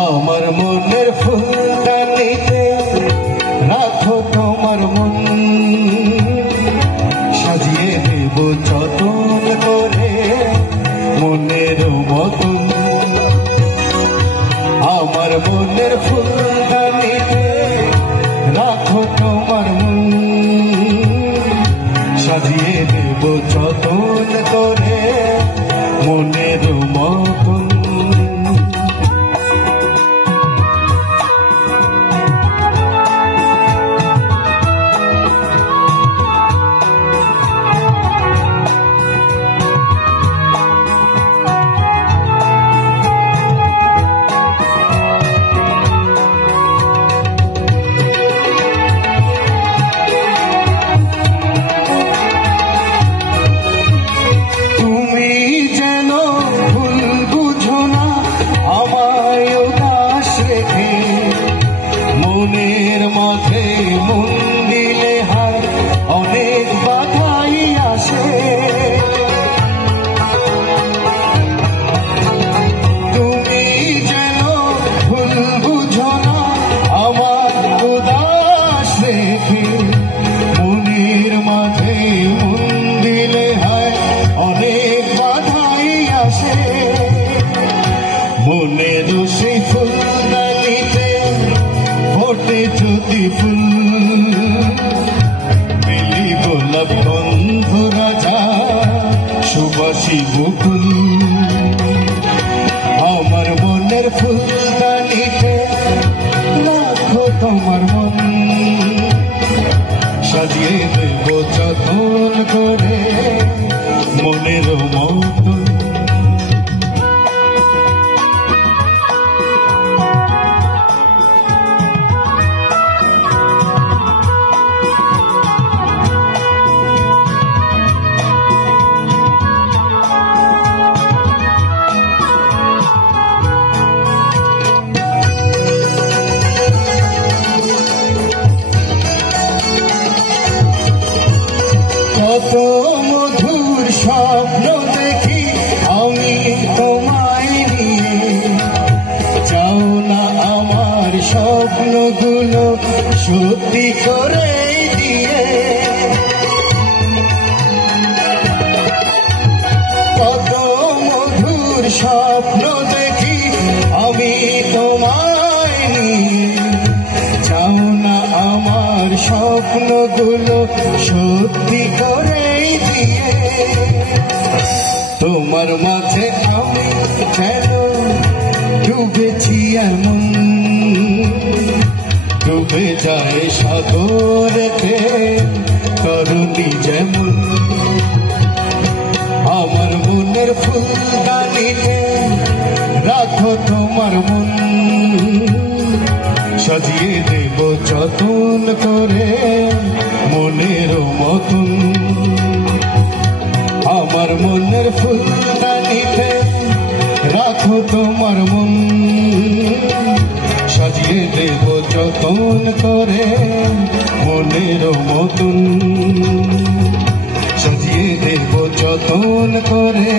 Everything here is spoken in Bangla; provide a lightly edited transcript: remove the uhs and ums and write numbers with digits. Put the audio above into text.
আমার মনের ফুলদানিতে রাখো তোমার মন, সাজিয়ে দেব যতন করে মনের মতন। আমার মনের ফুলদানিতে রাখো তোমার মন, সাজিয়ে দেব যতন করে মনের মতন। মনের মাঝে মন দিলে হায় অনেক বাধাই আসে, তুমি যেন ভুল বুঝো না আমার উদাস রেখে। মনের মাঝে মন দিলে হায় অনেক বাধাই আসে, মনের সেই ফুলদানিতে ফোটে যদি ফুল, বেলি গোলাপ গন্ধ রাজা সুবাসী বকুল। আমার মনের ফুলদানিতে রাখো তোমার মন, সাজিয়ে দেব যতন করে মনের মতন। কত মধুর স্বপ্ন দেখি আমি তোমায় নিয়ে, চাও না আমার স্বপ্নগুলো সত্যি করে দিয়ে। কত মধুর স্বপ্ন দেখি আমি তোমায় নিয়ে, চাও না আমার স্বপ্নগুলো সত্যি করে দিয়ে। তোমার মাঝে আমি যেন ডুবেছি এমন, ডুবে যায় সাগরেতে তরুণী যেমন। আমার মনের ফুলদানিতে রাখো তোমার মন, সাজিয়ে দেব যতন করে মনের মতন। আমার মনের ফুলদানিতে রাখো তোমার মন, সাজিয়ে দেব যতন করে মনের মতন, সাজিয়ে দেব যতন করে